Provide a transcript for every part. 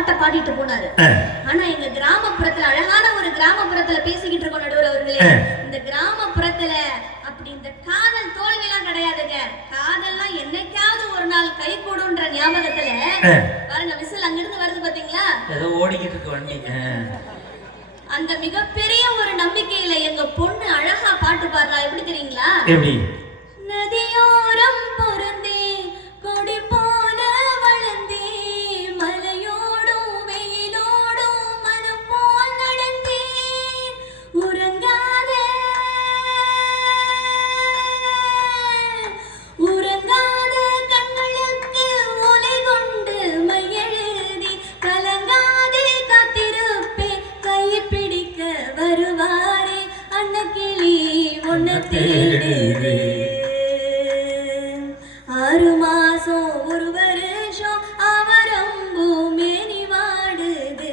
பாட்டை பாடிட்டு போனாரு. ஆனா எங்க கிராமப்புறத்துல அழகான ஒரு கிராமப்புறத்துல பேசிக்கிட்டு இருக்கோம் நடுவர் அவர்களே. இந்த கிராமப்புறத்துல அப்படி இந்த காதல் தோல்வி எல்லாம் கிடையாதுங்க. காதல்லாம் என்னைக்காவது ஒரு நாள் கை கூடுன்ற ஞாபகத்துல பாருங்க விசில் அங்கிருந்து வருது பாத்தீங்களா, ஏதோ ஓடிக்கிட்டு இருக்கு வண்டி. அந்த மிகப்பெரிய ஒரு நம்பிக்கையில எங்க பொண்ணு அழகா பாட்டு பாடுறா. எப்படி தெரியுங்களா? எப்படி? நதியோரம் பொருந்தே கொடி போல வளர்ந்தே மலையோடும் வெயிலோடும் மனம் போல் நடந்தே உறங்காத கண்களுக்கு ஒலை கொண்டு மையெழுதி கலங்காதே காத்திருப்பே கை பிடிக்க வருவாரே அன்னக்கிளி ஒன்னு தேடுதே. 6 மாசம் 1 வருஷம் அவரம்பு மேனி வாடுது.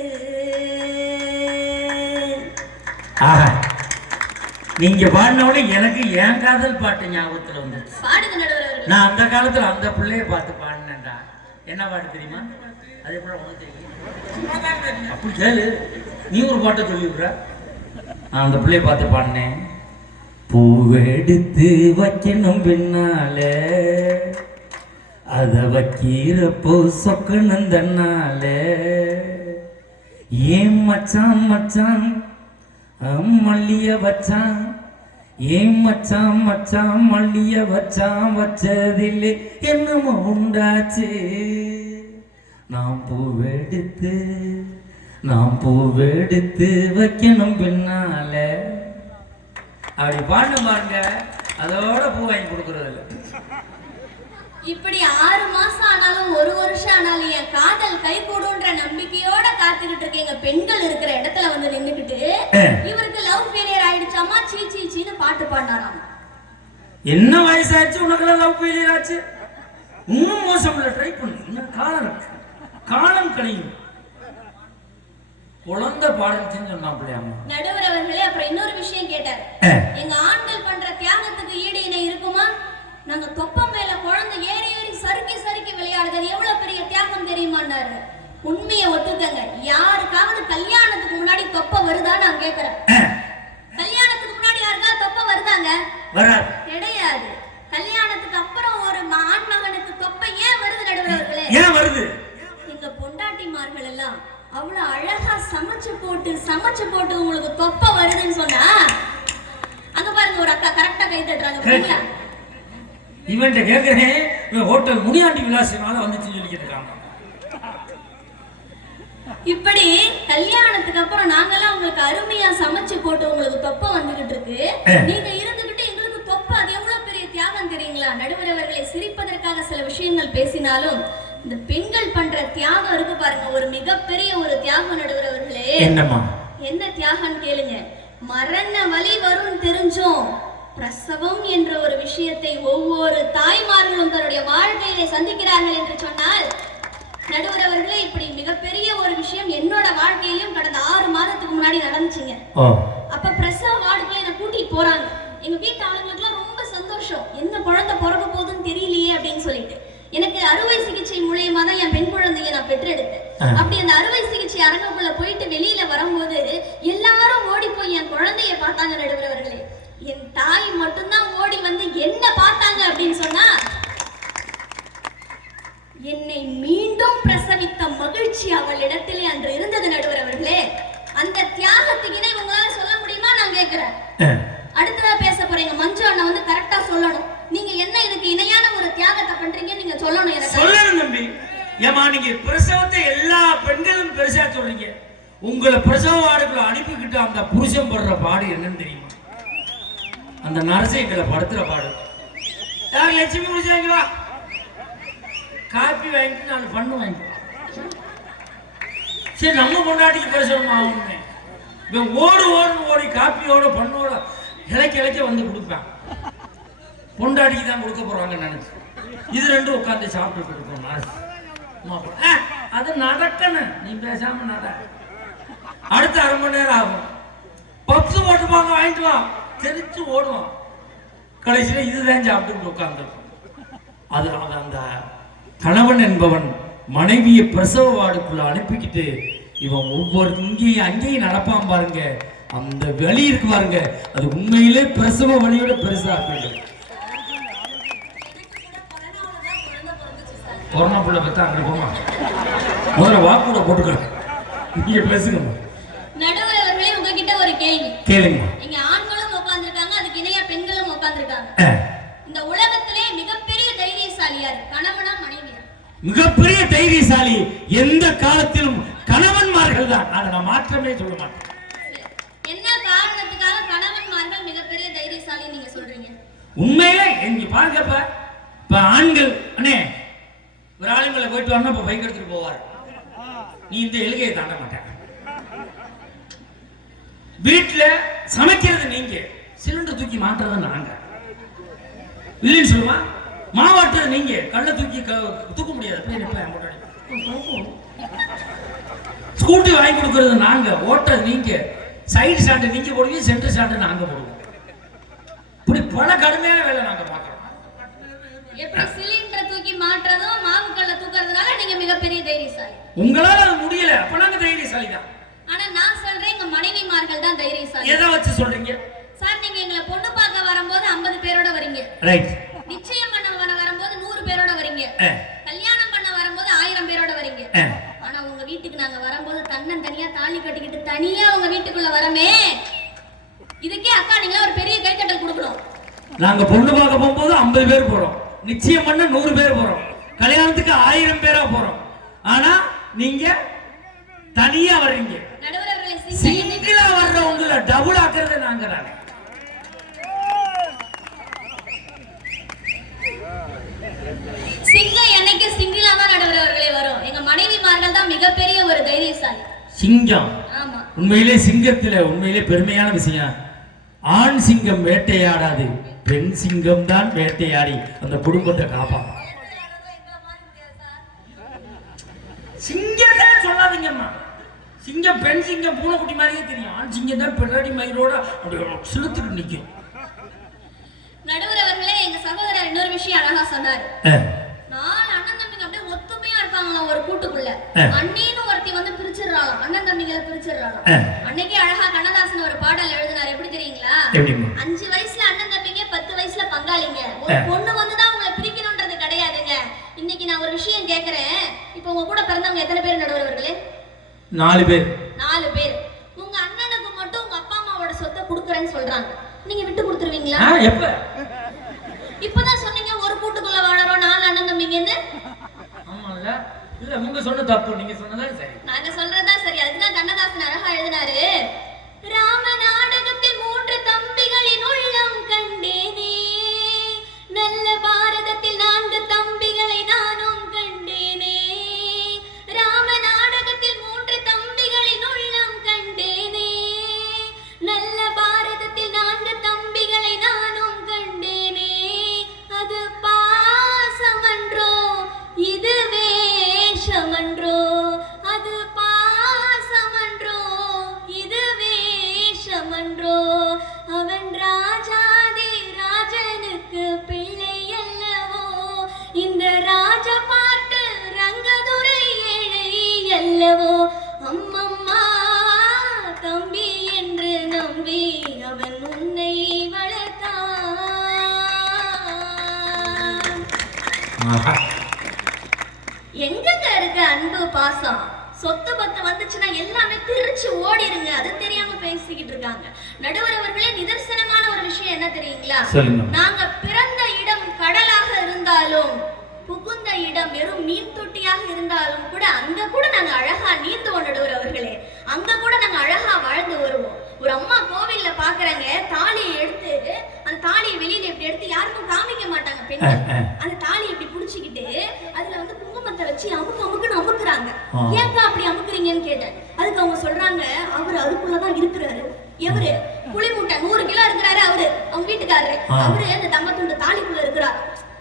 நீங்க பாடினோட எனக்கு என் காதல் பாட்டு ஞாபகத்துல வந்துருச்சு. பாடுங்க நடுவர். நான் அந்த காலத்துல அந்த பிள்ளைய பார்த்து பாடினேன்டா. என்ன பாட்டு தெரியுமா? அதே போல உனக்கு தெரியும். அப்படி கேளு, நீ ஒரு பாட்டை சொல்லிவிடுற. நான் அந்த பிள்ளைய பார்த்து பாடினேன். பூவெடுத்து வைக்கணும் பின்னால அத வைக்கிறப்போ சொக்கணும் தன்னால ஏன் மச்சான் மச்சான் மல்லிய வச்சான், ஏன் மச்சான் மச்சான் மல்லிய வச்சான், வச்சதில்லை என்னமோ உண்டாச்சு. நான் பூவெடுத்து வைக்கணும் பின்னால. அப்படி பாட்டு பாருங்க, அதோட பூ வாங்கி கொடுக்கறது இல்லை. இப்படி 6 மாசம் ஆனாலும் 1 வருஷம் ஆனாலும் என் காதல் கை கூடுன்ற நம்பிக்கையோட காத்துக்கிட்டு இருக்கீங்க பெண்கள் இருக்கிற இடத்துல வந்து நின்னுக்கிட்டு இவருக்கு லவ் ஃபெயிலியர் ஆயிடுச்சாமா சீ சீ சீன்னு பாட்டு பாடினாராம். என்ன வயசாச்சு உனக்கு லவ் ஃபெயிலியர் ஆச்சு? இன்னும் மோசம் இல்லை, ட்ரை பண்ணு. இன்னும் காலம் கழியும். குழந்தை பாடுச்சுன்னு சொன்னாப்லையா நடுவர் அவர்களே. அப்புறம் இன்னொரு விஷயம் கேட்டார். எங்க ஆண்கள் பண்ற தியாகத்துக்கு ஈடு இணை இருக்குமா? நாங்க தொப்பம் மேல குழந்தை ஏறி ஏறி சறுக்கி விளையாடுறது எவ்வளவு பெரிய தியாகம் தெரியுமான்னாரு. உண்மையை ஒத்துக்கங்க. யாருக்காவது கல்யாணத்துக்கு முன்னாடி தொப்ப வருதா நான் கேக்குறேன். கல்யாணத்துக்கு முன்னாடி யாருக்காவது தொப்ப வருதாங்க? கிடையாது. கல்யாணத்துக்கு அப்புறம் ஒரு ஆண் மகனுக்கு தொப்ப ஏன் வருது நடுவர் அவர்களே? ஏன் வருது? எங்க பொண்டாட்டிமார்கள் எல்லாம் அவ்வளவு அழகா சமைச்சு போட்டு உங்களுக்கு தொப்ப வருதுன்னு சொன்னா அங்க பாருங்க ஒரு அக்கா கரெக்டா கை தட்டுறாங்க. இவன்ட்ட கேக்குறேன், ஹோட்டல் முனியாண்டி விலாசினால வந்துச்சு சொல்லிக்கிட்டு இருக்காங்க. இப்படி கல்யாணத்துக்கு அப்புறம் நாங்கெல்லாம் உங்களுக்கு அருமையா சமைச்சு போட்டு உங்களுக்கு தொப்ப வந்துகிட்டு இருக்கு. நீங்க இருந்துகிட்டு எங்களுக்கு தொப்ப அது எவ்வளவு பெரிய தியாகம் தெரியுங்களா? நடுவர் அவர்களை சிரிப்பதற்காக சில விஷயங்கள் பேசினாலும் இந்த பெண்கள் பண்ற தியாகம் இருக்கு பாருங்க, ஒரு மிகப்பெரிய ஒரு தியாகம் நடுவர் அவர்களே. என்னம்மா? என்ன தியாகம் கேளுங்க. மரண வலி வரும் தெரிஞ்சோம் பிரசவம் என்ற ஒரு விஷயத்தை ஒவ்வொரு தாய்மார்களும் தன்னுடைய வாழ்க்கையிலே சந்திக்கிறார்கள் என்று சொன்னால் நடுவர் அவர்களே, இப்படி மிகப்பெரிய ஒரு விஷயம் என்னோட வாழ்க்கையிலும் கடந்த 6 மாதத்துக்கு முன்னாடி நடந்துச்சுங்க. அப்ப பிரசவ வார்டுக்குள்ள என்ன கூட்டிட்டு போறாங்க. எங்க வீட்டு ஆளுங்களுக்குலாம் ரொம்ப சந்தோஷம், என்ன குழந்தை பிறக்க போகுதுன்னு தெரியலையே அப்படின்னு சொல்லிட்டு. எனக்கு அறுவை சிகிச்சை மூலியமா தான் என் பெண் குழந்தையை நான் பெற்றெடுத்தேன். அப்படி அந்த அறுவை சிகிச்சை அரங்குக்குள்ள போயிட்டு வெளியில வரும்போது எல்லாரும் ஓடி போய் என் குழந்தைய பார்த்தாங்க நடுவர் அவர்களே. என் தாய் மட்டும்தான் ஓடி வந்து என்ன பார்த்தாங்க அப்படின்னு சொன்னா என்னை மீண்டும் பிரசவித்த மகிழ்ச்சி அவள் இடத்திலே அன்று இருந்தது நடுவர் அவர்களே. அந்த தியாகத்துக்கு இணை உங்களால சொல்ல முடியுமா நான் கேட்கிறேன். அடுத்ததா பேச போறீங்க மஞ்சு அண்ணா வந்து கரெக்டா சொல்லணும். நீங்க என்ன இதுக்கு இணையான ஒரு தியாகத்தை பண்றீங்க நீங்க சொல்லணும். எனக்கு சொல்லணும் தம்பி. ஏமா நீங்க பிரசவத்தை எல்லா பெண்களும் பெருசா சொல்றீங்க. உங்களை பிரசவ வார்டுக்குள்ள அனுப்பிக்கிட்டு அந்த புருஷன் படுற பாடு என்னன்னு தெரியுமா? அந்த நரசைகளை படுத்துற பாடு. யார் லட்சுமி முடிச்சாங்க வா காப்பி வாங்கிட்டு 4 பண்ணு வாங்கி. சரி நம்ம பொண்டாட்டிக்கு பிரசவம் ஆகணுமே. இவன் ஓடி காப்பியோட பண்ணோட இலைக்க வந்து கொடுப்பேன். பொண்டாட்டிக்கு தான் கொடுக்க போறாங்கன்னு நினைச்சு இது ரெண்டும் உட்காந்து சாப்பிட்டு கொடுக்கணும். அது நடக்கணும். நீ பேசாம நட. அடுத்த 1/2 மணி நேரம் ஆகும். பப்ஸ் போட்டுப்பாங்க வாங்கிட்டு வா தெரிச்சு ஓடுவான். கடைசியில் இதுதான் சாப்பிட்டு உட்கார்ந்து. அது அந்த கணவன் என்பவன் மனைவியை பிரசவ வார்டுக்குள்ள அனுப்பிக்கிட்டு இவன் ஒவ்வொரு இங்கேயும் அங்கேயும் நடப்பான் பாருங்க. அந்த வலி இருக்கு பாருங்க, அது உண்மையிலே பிரசவ வலியோட பெருசா இருக்கு. கொரோனா புள்ள பத்தா அங்க போமா, முதல்ல வாக்குட போட்டுக்க. நீங்க பேசுங்க. நடுவர் அவர்களே, உங்ககிட்ட ஒரு கேள்வி கேளுங்க. இங்க ஆண்களும் உட்கார்ந்திருக்காங்க, அதுக்கு இணையா பெண்களும் உட்கார்ந்திருக்காங்க. இந்த உலகத்திலே மிகப்பெரிய தைரியசாலி யார்? கணவனா மனைவியா? மிகப்பெரிய தைரியசாலி எந்த காலத்திலும் கணவன்மார்கள் தான். அதை நான் மாற்றமே சொல்ல மாட்டேன். என்ன காரணத்துக்காக கணவன்மார்கள் மிகப்பெரிய தைரியசாலி நீங்க சொல்றீங்க? உண்மையிலே இங்க பாருங்கப்ப, இப்ப ஆண்கள் அண்ணே ஒரு ஆளுங்களை போயிட்டு வரணும், இப்ப பைக் எடுத்துட்டு போவார். நீ இந்த எல்கையை தாண்ட மாட்டேன். வீட்டுல சமைக்கிறது நீங்க, சிலிண்டர் தூக்கி மாட்டுறது நாங்க இல்லைன்னு சொல்லுவான். மாவாட்டுறது நீங்க, கல்ல தூக்கி தூக்க முடியாது. ஸ்கூட்டி வாங்கி கொடுக்கறது நாங்க, ஓட்டுறது நீங்க, சைடு ஸ்டாண்டு நீங்க போடுவீங்க, சென்டர் ஸ்டாண்டு நாங்க போடுவோம். இப்படி பல கடுமையான வேலை நாங்க பார்க்கறோம். எப்படி சிலிண்டர் தூக்கி மாற்றதும் மாவு கல்ல தூக்குறதுனால நீங்க மிகப்பெரிய தைரியசாலி. உங்களால அது முடியல, அப்ப நாங்க தைரியசாலி தான். ஆனா நான் சொல்றேன், எங்க மனைவிமார்கள் தான் தைரியசாலி. எதை வச்சு சொல்றீங்க சார்? நீங்க எங்களை பொண்ணு பார்க்க வரும்போது 50 பேரோட வரீங்க. ரைட். நிச்சயம் பண்ண வரும்போது 100 பேரோட வரீங்க. கல்யாணம் பண்ண வரும்போது 1000 பேரோட வரீங்க. ஆனா உங்க வீட்டுக்கு நாங்க வரும்போது தன்னன் தனியா தாலி கட்டிக்கிட்டு தனியா உங்க வீட்டுக்குள்ள வரமே, இதுக்கே அக்கா நீங்க ஒரு பெரிய கைத்தட்டல் கொடுக்கணும். நாங்க பொண்ணு பார்க்க போகும்போது 50 பேர் போறோம், நிச்சயம் பண்ண 100 பேர் போறோம், கல்யாணத்துக்கு 1000 பேரா போறோம். ஆனா நீங்க தனியா வர்றீங்க. சிங்கிளா வர்றவங்கள டபுள் ஆக்குறது நாங்க தானே. சிங்கம் என்னைக்கு சிங்கிளா தான் நடுவர்களே வரும். எங்க மனைவிமார்கள் தான் மிகப்பெரிய ஒரு தைரியசாலி. சிங்கம். ஆமா, உண்மையிலே சிங்கத்துல உண்மையிலே பெருமையான விஷயம், ஆண் சிங்கம் வேட்டையாடாது, பெண் சிங்கம் தான் வேட்டையாடி அந்த குடும்பத்தை காப்பாற்றும். சிங்கம் தான் சொல்லாதீங்கம்மா. சிங்கம் பெண் சிங்கம் பூனைக்குட்டி மாதிரியே தெரியும், ஆண் சிங்கம் தான் பெண்ணாடி மயிரோட அப்படி சிலுத்துட்டு நிற்கும். நடுவர் அவர்களே, எங்க சகோதரர் இன்னொரு விஷயம் அழகா சொன்னாரு. 4 அண்ணன் தம்பிங்க அப்படியே ஒத்துமையா இருப்பாங்க ஒரு கூட்டுக்குள்ள. அண்ணின்னு ஒருத்தி வந்து பிரிச்சிடறாங்க, அண்ணன் தம்பிகளை பிரிச்சிடறாங்க. அன்னைக்கு அழகா கண்ணதாசன் ஒரு பாடல் எழுதினார், எப்படி தெரியுங்களா? 5 வயசுல அண்ணன் தம்பிங்க, 10 வயசுல பங்காளிங்க. ஒரு பொண்ணு வந்துதான் உங்களை பிரிக்கணும்ன்றது கிடையாதுங்க. இன்னைக்கு நான் ஒரு விஷயம் கேட்கிறேன், இப்ப உங்க கூட பிறந்தவங்க எத்தனை பேர் நடுவர் அவர்களே? 4 பேர். 4 பேர். உங்க அண்ணனுக்கு மட்டும் உங்க அப்பா அம்மாவோட சொத்தை கொடுக்கறேன்னு சொல்றாங்க, நீங்க விட்டு கொடுத்துருவீங்களா? எப்ப? இப்பதான் சொன்னீங்க ஒரு கூட்டுக்குள்ள வாழறோம் 4 அண்ணன் தம்பிங்கன்னு. ஆமால, இல்ல உங்க சொன்ன தப்பு, நீங்க சொன்னதா சரி. நாங்க சொல்றதா சரி. அதுதான் கண்ணதாசன் அழகா எழுதினாரு, ராம நாடகத்தில் 3 தம்பிகளின் உள்ளம் கண்டேனே, நல்ல பாரதத்தில் 4 தம்பிகளை நானும் கண்டேனே. ராம நாடகத்தில் 3 தம்பிகளின் உள்ளம் கண்டேனே, நல்ல பாரதத்தில் 4 தம்பிகளை நானும் கண்டேனே. அது பாசமன்றோ இது வேஷமன்றோ, அது பாசமன்றோ இது வேஷமன்றோ, அவன் ராஜாதி ராஜனுக்கு பிள்ளை அல்லவோ, இந்த ராஜ பாட்டு ரங்கதுரை ஏழை அல்லவோ, அம்மம்மா தம்பி என்று நம்பி அவன் உன்னை வளர்த்தான். எங்கங்க இருக்கு அன்பு பாசம்? சொத்து பத்து வந்துச்சுன்னா எல்லாமே திருச்சு ஓடிடுங்க, அது தெரியாம பேசிக்கிட்டு இருக்காங்க. நடுவர் அவர்களே, நிதர்சனமான ஒரு விஷயம் என்ன தெரியுங்களா? நாங்க பிறந்த இடம் கடலாக இருந்தாலும், புகுந்த இடம் வெறும் மீன் தொட்டியாக இருந்தாலும் கூட அங்க கூட நாங்க அழகா நீந்துவோம் நடுவர் அவர்களே. அங்க கூட நாங்க அழகா வாழ்ந்து வருவோம். ஒரு அம்மா கோவில்ல பாக்குறாங்க, தாலியை எடுத்து அந்த தாலியை வெளியில இப்படி எடுத்து யாருக்கும் காமிக்க மாட்டாங்க பெண்கள். அந்த தாலியை இப்படி புடிச்சுக்கிட்டு அதுல வந்து குங்குமத்தை வச்சு அமுக்குன்னு அமுக்குறாங்க. ஏங்க அப்படி அமுக்குறீங்கன்னு கேட்டேன். அதுக்கு அவங்க சொல்றாங்க, அவரு அதுக்குள்ளதான் இருக்கிறாரு. எவரு? புளிமுட்டை 100 கிலோ இருக்கிறாரு அவரு, அவங்க வீட்டுக்காரரு. அவரு அந்த தம்மத்துண்டு தாலிக்குள்ள இருக்கிறார்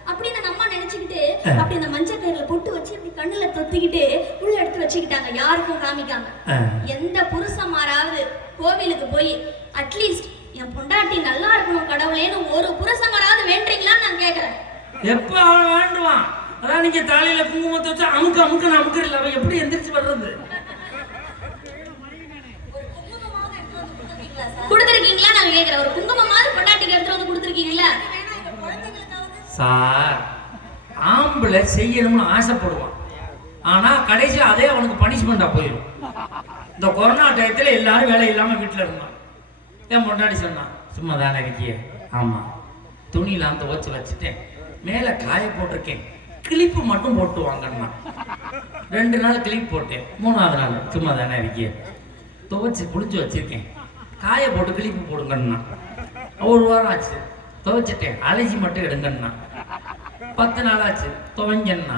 அப்படின்னு அந்த அம்மா நினைச்சுக்கிட்டு அப்படி அந்த மஞ்சள் கயிறுல பொட்டு வச்சு அப்படி கண்ணுல தொத்திக்கிட்டு உள்ள எடுத்து வச்சுக்கிட்டாங்க, யாருக்கும் காமிக்காம. எந்த புருஷமாராவது கோவிலுக்கு போய் அட்லீஸ்ட் என் பொண்டாட்டி நல்லா இருக்கணும் கடவுளேன்னு ஒரு புருஷமாராவது வேண்டீங்களான்னு நான் கேட்கிறேன். எப்ப அவன் வேண்டுவான்? அதான் நீங்க தாலியில குங்குமத்தை வச்சு அமுக்க இல்ல, அவன் எப்படி எந்திரிச்சு வர்றது? கொடுத்திருக்கீங்களா? நான் கேக்குறேன், ஒரு குங்குமமாவது பொண்டாட்டிக்கு எடுத்து வந்து கொடுத்திருக்கீங்களா சார்? ஆம்பளை செய்யணும்னு ஆசைப்படுவான், ஆனா கடைசியில் அதே அவனுக்கு பனிஷ்மெண்டா போயிடும். இந்த கொரோனா டயத்துல எல்லாரும் வேலை இல்லாம வீட்டுல இருந்தான். என் பொண்டாட்டி சொன்னான், சும்மா தானே இருக்கிய? ஆமா, துணியெல்லாம் துவைச்சு வச்சுட்டேன், மேல காய போட்டிருக்கேன், கிளிப்பு மட்டும் போட்டு வாங்கன்னா. 2 நாள் கிளிப் போட்டேன், 3ஆவது நாள் சும்மா தானே இருக்கிய, துவைச்சு புளிச்சு வச்சிருக்கேன், காய போட்டு கிளிப்பு போடுங்கன்னா. 1 வாரம் ஆச்சு, துவைச்சிட்டேன், அலர்ஜி மட்டும் எடுங்கன்னா. 10 நாள் ஆச்சு, துவைங்கன்னா.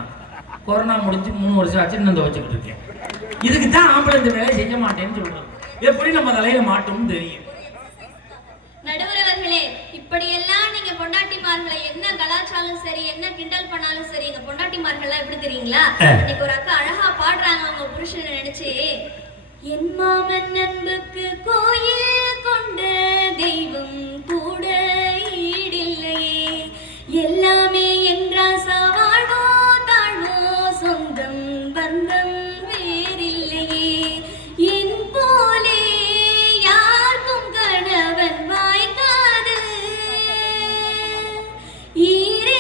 கொரோனா முடிஞ்சு 3 வருஷம் ஆச்சு, இன்னும் துவைச்சுக்கிட்டு இருக்கேன். இதுக்கு தான் ஆம்பளை இந்த வேலையை செய்ய மாட்டேன்னு சொல்றோம். எப்படி நம்ம தலையில மாட்டோம்னு தெரியும். நடுவரவர்களே, இப்படியெல்லாம் நீங்க பொண்டாட்டிமார்களை என்ன கலாச்சாரம் சரி, என்ன கிண்டல் பண்ணாலும் சரி, எங்க பொண்டாட்டிமார்கள்லாம் எப்படி தெரியுங்களா? இன்னைக்கு ஒரு அக்கா அழகா பாடுறாங்க அவங்க புருஷனை நினைச்சு. என் மாமன் அன்புக்கு கோயில் கொண்ட தெய்வம் கூட ஈடில்லையே, எல்லாமே என்றாசா வாழ்வோ தாழ்வோ சொந்தம் பந்தம் வேறில்லையே, என் போலே யாருக்கும் கணவன் வாய்க்காது, 7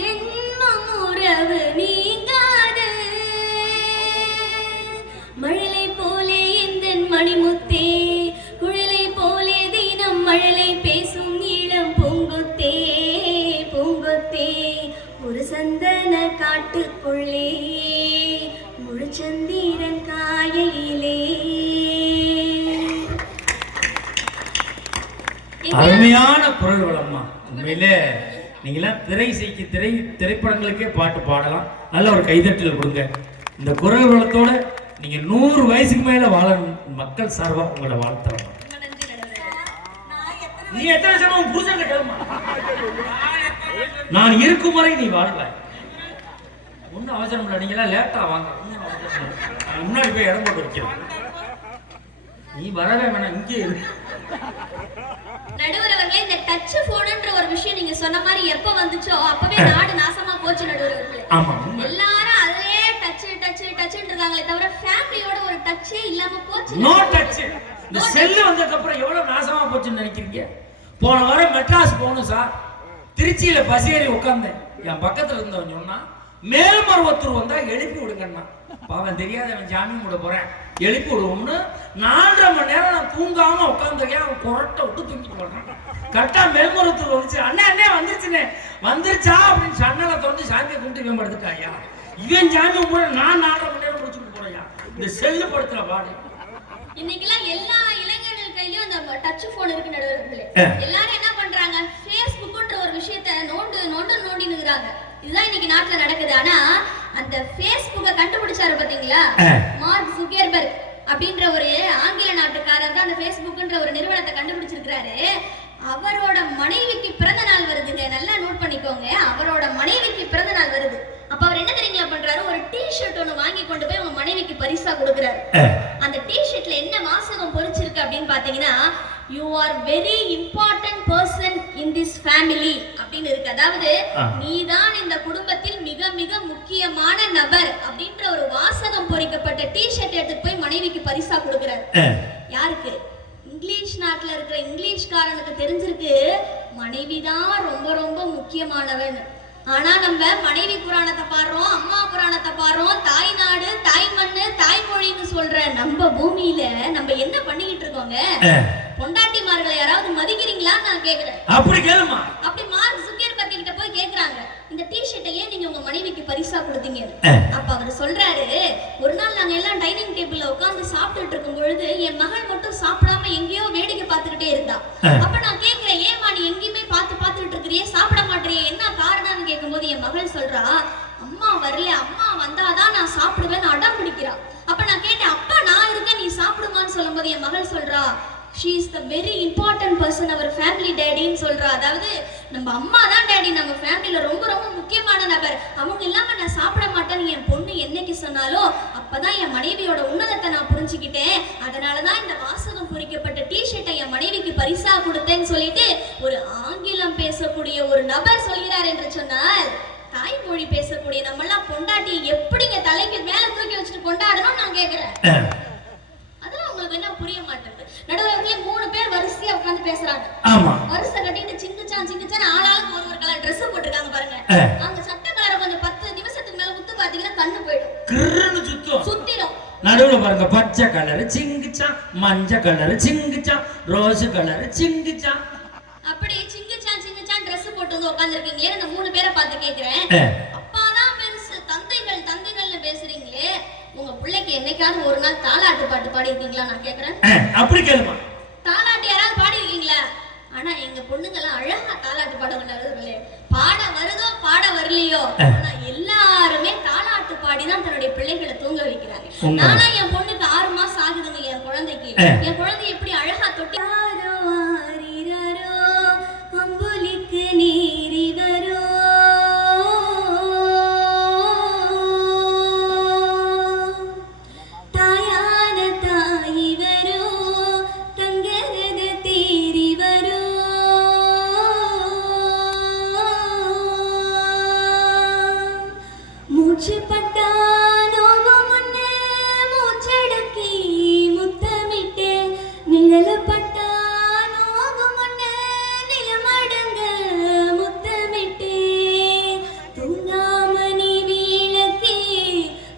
ஜென்மம் உறவு நீங்காது, மழலை போலே எந்தன் மணிமுத்தே, குழலை போலே தினம் மழலை பேசும் இளம் பூங்கொத்தே, பூங்கொத்தே, ஒரு சந்தன காட்டுக்குள்ளே முழுச்சந்திரன் காயிலே. அருமையான குரல் வளம்மா. உண்மையிலே நீங்களாம் திரைப்படங்களுக்கே பாட்டு பாடலாம். நல்ல ஒரு கைதட்டல் கொடுங்க. இந்த குரல் வளத்தோட நீங்க 100 வயசுக்கு மேல வாழ மக்கள் சார்பா உங்களை வாழ்த்துறோம். நீ எத்தனை சமம் புருஷன் கேளுமா, நான் இருக்கும் வரை நீ வாழ்வாய். ஒன்னும் அவசரம் இல்லை, நீங்க எல்லாம் லேட்டா வாங்க, முன்னாடி போய் இடம் போட்டு வைக்கிறோம். நீ வரவே வேணாம், இங்கே இருக்கு. நடுவரவர்களே, இந்த டச் போன்ன்ற ஒரு விஷயம் நீங்க சொன்ன மாதிரி எப்ப வந்துச்சோ அப்பவே நாடு நாசமா போச்சு நடுவரவர்களே. ஆமா, எல்லாரும் அதே டச் இருக்காங்களே தவிர ஃபேமிலியோட ஒரு டச்சே இல்லாம போச்சு. No touch. இந்த செல் வந்ததுக்கு அப்புறம் எவ்வளவு நாசமா போச்சுன்னு நினைக்கிறீங்க? போன வாரம் மெட்ராஸ் போகணும் சார், திருச்சியில பஸ் ஏறி உட்கார்ந்தேன். என் பக்கத்துல இருந்தவன் சொன்னா, மேல்மருவத்தூர் வந்தா எழுப்பி விடுங்கண்ணா. பாவன் தெரியாதவன் ஜாமீன் விட போறேன், எழுப்பி விடுவோம்னு 4.5 மணி நேரம் நான் தூங்காம உட்காந்துருக்கேன். அவன் கொரட்டை விட்டு தூங்கிட்டு போறான். கரெக்டா மேல்மருவத்தூர் வந்துச்சு. அண்ணே வந்துருச்சுனே, வந்துருச்சா அப்படின்னு சன்னலை திறந்து சாமியை கும்பிட்டு இவன் படுத்துட்டாயா. இவன் ஜாமீன் கும்பிட நான் 4.5 மணி நேரம் முடிச்சுட்டு போறையா. இந்த செல்லு படுத்துற பாடு. இன்னைக்கெல்லாம் எல்லா இளைஞர்கள் கையிலயும் அந்த டச் போன் இருக்கு நடுவர்களே. எல்லாரும் என்ன பண்றாங்க, ஃபேஸ்புக்ன்ற ஒரு விஷயத்தை நோண்டினுக்குறாங்க. இதுதான் இன்னைக்கு நாட்டுல நடக்குது. ஆனா அந்த ஃபேஸ்புக்கை கண்டுபிடிச்சாரு பாத்தீங்களா, மார்க் ஜுக்கர்பர்க் அப்படின்ற ஒரு ஆங்கில நாட்டுக்காரர் தான் அந்த ஃபேஸ்புக்ன்ற ஒரு நிறுவனத்தை கண்டுபிடிச்சிருக்காரு. அவரோட மனைவிக்கு பிறந்த நாள் வருதுங்க, நல்லா நோட் பண்ணிக்கோங்க. அவரோட மனைவிக்கு பிறந்த நாள் வருது. அப்ப அவர் என்ன தெரியுங்களா பண்றாரு, ஒரு டி-ஷர்ட் ஒன்னு வாங்கி கொண்டு போய் அவங்க மனைவிக்கு பரிசா கொடுக்குறாரு. அந்த டி-ஷர்ட்ல என்ன வாசகம் பொறிச்சிருக்கு அப்படின்னு பாத்தீங்கன்னா, you are very important person in this family அப்படின்னு இருக்கு. அதாவது நீதான் இந்த குடும்பத்தில் மிக மிக முக்கியமான நபர் அப்படின்ற ஒரு வாசகம் பொறிக்கப்பட்ட டி-ஷர்ட் எடுத்து போய் மனைவிக்கு பரிசா கொடுக்குறாரு. யாருக்கு? இங்கிலீஷ் நாட்டுல இருக்கிற இங்கிலீஷ்காரனுக்கு தெரிஞ்சிருக்கு மனைவிதான் ரொம்ப ரொம்ப முக்கியமானவன். ஆனா நம்ம மனைவி புராணத்தை பாடுறோம், அம்மா புராணத்தை பாடுறோம், தாய் நாடு, தாய் மண்ணு, தாய்மொழின்னு சொல்ற நம்ம பூமியில நம்ம என்ன பண்ணிக்கிட்டு இருக்கோங்க? பொண்டாட்டிமார்களை யாராவது மதிக்கிறீங்களா நான் கேக்குறேன். அப்படி கேளுமா. அப்படி மார்க் ஜுக்கர்பர்க் கிட்ட போய் கேக்குறாங்க, இந்த டி-ஷர்ட்டை ஏன் நீங்க உங்க மனைவிக்கு பரிசா கொடுத்தீங்க? அப்ப அவர் சொல்றாரு, ஒரு நாள் நாங்க எல்லாம் டைனிங் டேபிள்ல உட்கார்ந்து சாப்பிட்டுட்டு இருக்கும் பொழுது என் மகள் மட்டும் சாப்பிடாம எங்கேயோ வேடிக்கை பார்த்துக்கிட்டே இருந்தா. அப்ப நான் கேக்குறேன், ஏமா நீ எங்கேயுமே பார்த்துட்டு இருக்கிறியே, சாப்பிட மாட்டேறியே, என்ன காரணம்னு கேட்கும்போது என் மகள் சொல்றா, அம்மா வரல, அம்மா வந்தாதான் நான் சாப்பிடுவேன்னு அடம் பிடிக்கிறா. அப்ப நான் கேட்டேன், அப்பா நான் இருக்கேன் நீ சாப்பிடுமான்னு சொல்லும்போது என் மகள் சொல்றா, she is the very important person our family daddy ன்னு சொல்றா. அதாவது நம்ம அம்மா தான் டாடி, நம்ம ஃபேமிலில ரொம்ப ரொம்ப முக்கியமான நபர், அவங்க இல்லாம நான் சாப்பிட மாட்டேன்னு என் பொண்ணு என்னைக்கு சொன்னாலோ அப்பதான் என் மனைவியோட உன்னதத்தை நான் புரிஞ்சுக்கிட்டேன். அதனாலதான் இந்த வாசகம் பொறிக்கப்பட்ட டி-ஷர்ட்டை என் மனைவிக்கு பரிசா கொடுத்தேன்னு சொல்லிட்டு ஒரு ஆங்கிலம் பேசக்கூடிய ஒரு நபர் சொல்கிறார் என்று சொன்னால் தாய்மொழி பேசக்கூடிய நம்ம எல்லாம் பொண்டாட்டி எப்படிங்க தலைக்கு மேல தூக்கி வச்சுட்டு கொண்டாடணும் நான் கேக்குறேன். அதெல்லாம் உங்களுக்கு என்ன புரிய மாட்டேங்குது. நடுவுல 3 பேர் வரிசையா உட்கார்ந்து பேசுறாங்க. ஆமா. வரிசை கட்டிட்டு சிங்குச்சான் ஆளாளுக்கு ஒரு கலர் Dress போட்டுருக்காங்க பாருங்க. அவங்க சட்டை கலரை கொஞ்சம் 10 நிமிஷத்துக்கு மேல உத்து பாத்தீங்கன்னா கண்ணு போயிடும். கிறுன்னு சுத்திரும். நடுவுல பாருங்க பச்சை கலர் சிங்குச்சான், மஞ்சள் கலர் சிங்குச்சான், ரோஸ் கலர் சிங்குச்சான். அப்படி சிங்குச்சான் Dress போட்டு வந்து உட்கார்ந்திருக்கீங்களே, அந்த 3 பேரை பார்த்து கேக்குறேன். அப்பாதான் பெருசு, தந்தைகள்னு பேசுறீங்களே, உங்க பிள்ளைக்கு என்னைக்காவது ஒரு நாள் தாலாட்டு பாட்டு பாடி இருக்கீங்களா நான் கேக்குறேன். அப்படி கேளுமா. தாலாட்டு யாராவது பாடி இருக்கீங்களா? ஆனா எங்க பொண்ணுங்க எல்லாம் அழகா தாலாட்டு பாடுவாங்க. பாட வருதோ பாட வரலையோ, ஆனா எல்லாருமே தாலாட்டு பாடிதான் தன்னுடைய பிள்ளைகளை தூங்க வைக்கிறாங்க. நானா என் பொண்ணுக்கு 6 மாசம் ஆகுதுங்க. என் குழந்தைக்கு என் குழந்தை எப்படி அழகா தொட்டி அம்புலிக்கு நீரி வரோ தாயான தாயி வரோ தங்கரத தேரி வரோ மூச்சு பட்டா நோகம் முன்னே மூச்சடக்கி முத்தமிட்டு நிழல பட்டா நோகம் முன்னே நிலமடங்க முத்தமிட்டு தூங்காம நீ வீழக்கி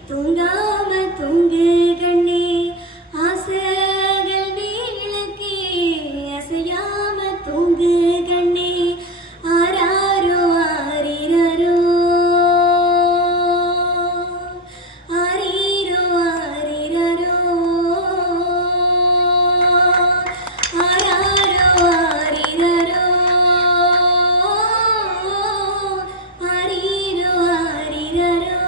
தூங்காம தூங்கு கண்ணே ஆசைகள் வீழக்கி அசையாம தூங்கு கண்ணே ஆராரோ ஆரிரரோ ஆரிரோ ஆரிரரோ ஆராரோ ஆரிரரோ ஆரிரோ ஆரிரரோ.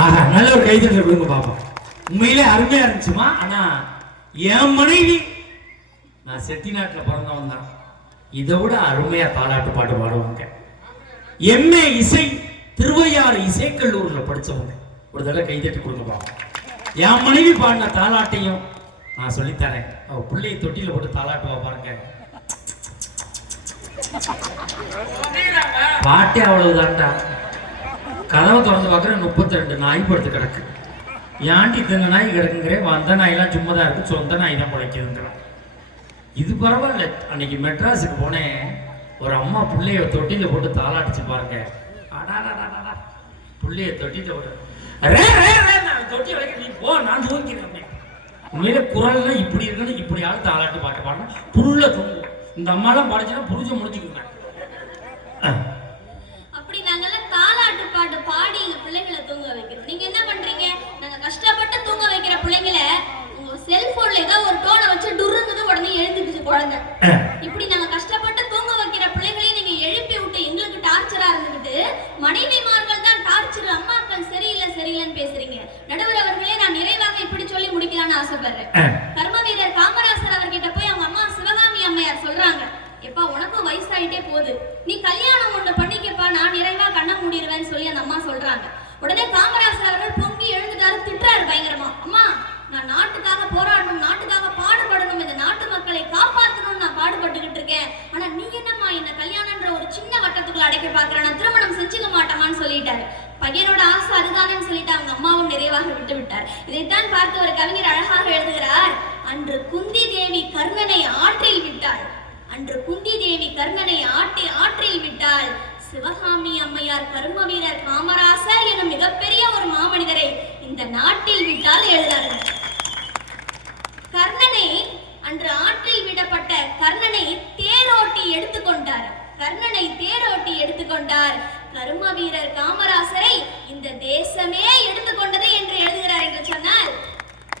ஆஹா, நல்ல ஒரு கைதட்டல் கொடுங்க பாப்போம். உண்மையிலே அருமையா இருந்துச்சுமா. ஆனா என் மனைவி, நான் செட்டிநாட்டுல பிறந்தவன் தான், இதை விட அருமையா தாலாட்டு பாட்டு பாடுவாங்க. எம்ஏ இசை திருவையாறு இசைக்கல்லூரில் படிச்சவங்க. ஒரு தடவை கைதட்டி கொடுங்க பாப்போம். என் மனைவி பாடின தாலாட்டையும் நான் சொல்லித்தரேன். அவ பிள்ளையை தொட்டியில போட்டு தாலாட்டுவா பாருங்க. பாட்டே அவ்வளவுதான்டா. கதவை திறந்து பார்க்குற 32 நாய் படுத்து கிடக்கு. ஏன்டி இத்தனை நாய் கிடக்குங்கிறேன். வந்த நாயெல்லாம் சும்மா தான் இருக்கு, சொந்த நாய் தான் பிழைக்குதுங்கிறான். இது பரவாயில்ல. அன்னைக்கு மெட்ராஸுக்கு போனேன். ஒரு அம்மா பிள்ளைய தொட்டில போட்டு தாளாட்டுச்சு பாருங்க. அடாடாடாடா, பிள்ளைய தொட்டில போட்டு தொட்டி வரைக்கும் நீ போ, நான் தூங்கிக்கிறேன். உண்மையில குரல்லாம் இப்படி இருக்குன்னு இப்படி ஆள் தாளாட்டு பாட்டு பாடணும். புள்ள தூங்கும். இந்த அம்மாலாம் பாடிச்சுன்னா புரிஞ்ச முடிச்சுக்குங்க. அப்படி நாங்கெல்லாம் தாலாட்டு பாட்டு பாடி எங்க பிள்ளைகளை தூங்க வைக்கிறோம். நீங்க என்ன பண்றீங்க? நாங்க கஷ்டப்பட்டு தூங்க வைக்கிற பிள்ளைங்களை உங்க செல்போன்ல ஏதோ ஒரு டோனை வச்சு டுருங்குது, உடனே எழுந்துக்குச்சு குழந்தை. இப்படி நாங்க கஷ்டப்பட்டு தூங்க வைக்கிற பிள்ளைகளையும் நீங்க எழுப்பி விட்டு எங்களுக்கு டார்ச்சரா இருந்துகிட்டு மனைவிமார்கள் தான் டார்ச்சர், அம்மாக்கள் சரியில்லைன்னு பேசுறீங்க. நடுவர் அவர்களே, நான் நிறைவாக இப்படி சொல்லி முடிக்கலாம்னு ஆசைப்படுறேன். கர்ம வீரர் காமராசர் அவர்கிட்ட போய் அவங்க அம்மா சிவகாமி அம்மையார் சொல்றாங்க, எப்பா உனக்கும் வயசாயிட்டே போகுது, நீ கல்யாணம் ஒண்ணு பண்ணிக்கப்பா, நான் நிறைவா கண்ண மூடிடுவேன்னு சொல்லி அந்த அம்மா சொல்றாங்க. உடனே காமராசர் அவர்கள் பொங்கி எழுந்துட்டாரு, திட்டுறாரு பயங்கரமா. அம்மா, நான் நாட்டுக்காக போராடணும், நாட்டுக்காக பாடுபடணும், இந்த நாட்டு மக்களை காப்பாற்றணும்னு நான் பாடுபட்டுக்கிட்டு இருக்கேன். ஆனா நீ என்னம்மா என்ன கல்யாணம்ன்ற ஒரு சின்ன வட்டத்துக்குள்ள அடைக்க பாக்குற, நான் திருமணம் செஞ்சுக்க மாட்டேமான்னு சொல்லிட்டாரு. பையனோட ஆசை அதுதானு சொல்லிட்டு அவங்க அம்மாவும் நிறைவாக விட்டு விட்டார். இதைத்தான் பார்த்து ஒரு கவிஞர் அழகாக எழுதுகிறார். அன்று குந்தி தேவி கர்ணனை ஆற்றில் விட்டாள், அன்று குந்தி தேவி கர்ணனை ஆற்றில் விட்டாள், சிவகாமி அம்மையார் கர்ம வீரர் காமராசர் எனும் மிகப்பெரிய ஒரு மாமனிதரை இந்த நாட்டில் விட்டால் எழுதார்கள். கர்ணனை அன்று ஆற்றில் விடப்பட்ட கர்ணனை தேரோட்டி எடுத்துக்கொண்டார், கர்ணனை தேரோட்டி எடுத்துக்கொண்டார். கர்ம வீரர் காமராசரை இந்த தேசமே எடுத்துக்கொண்டது என்று எழுதுகிறார் என்று சொன்னால்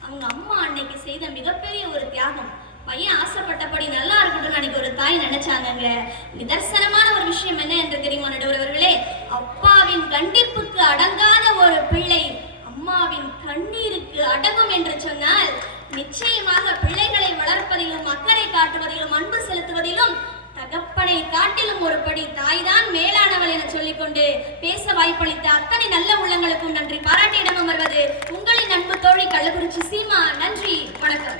அவங்க அம்மா அன்னைக்கு செய்த மிகப்பெரிய ஒரு தியாகம். பையன் ஆசைப்பட்டபடி நல்லா இருக்கட்டும் அன்னைக்கு ஒரு தாய் நினைச்சாங்க. நிதர்சனமான ஒரு விஷயம் என்ன என்று தெரியுமா நடுவர்களே? அப்பாவின் கண்டிப்புக்கு அடங்காத ஒரு பிள்ளை அம்மாவின் கண்ணீருக்கு அடங்கும் என்று சொன்னால் நிச்சயமாக பிள்ளைகளை வளர்ப்பதிலும் அக்கறை காட்டுவதிலும் அன்பு செலுத்துவதிலும் தகப்பனை காட்டிலும் ஒரு படி தாய்தான் மேலானவள் என சொல்லிக்கொண்டு பேச வாய்ப்பளித்த அத்தனை நல்ல உள்ளங்களுக்கும் நன்றி பாராட்டி இடம் அமர்வது உங்களின் அன்பு தோழி கள்ளக்குறிச்சி சீமா. நன்றி, வணக்கம்.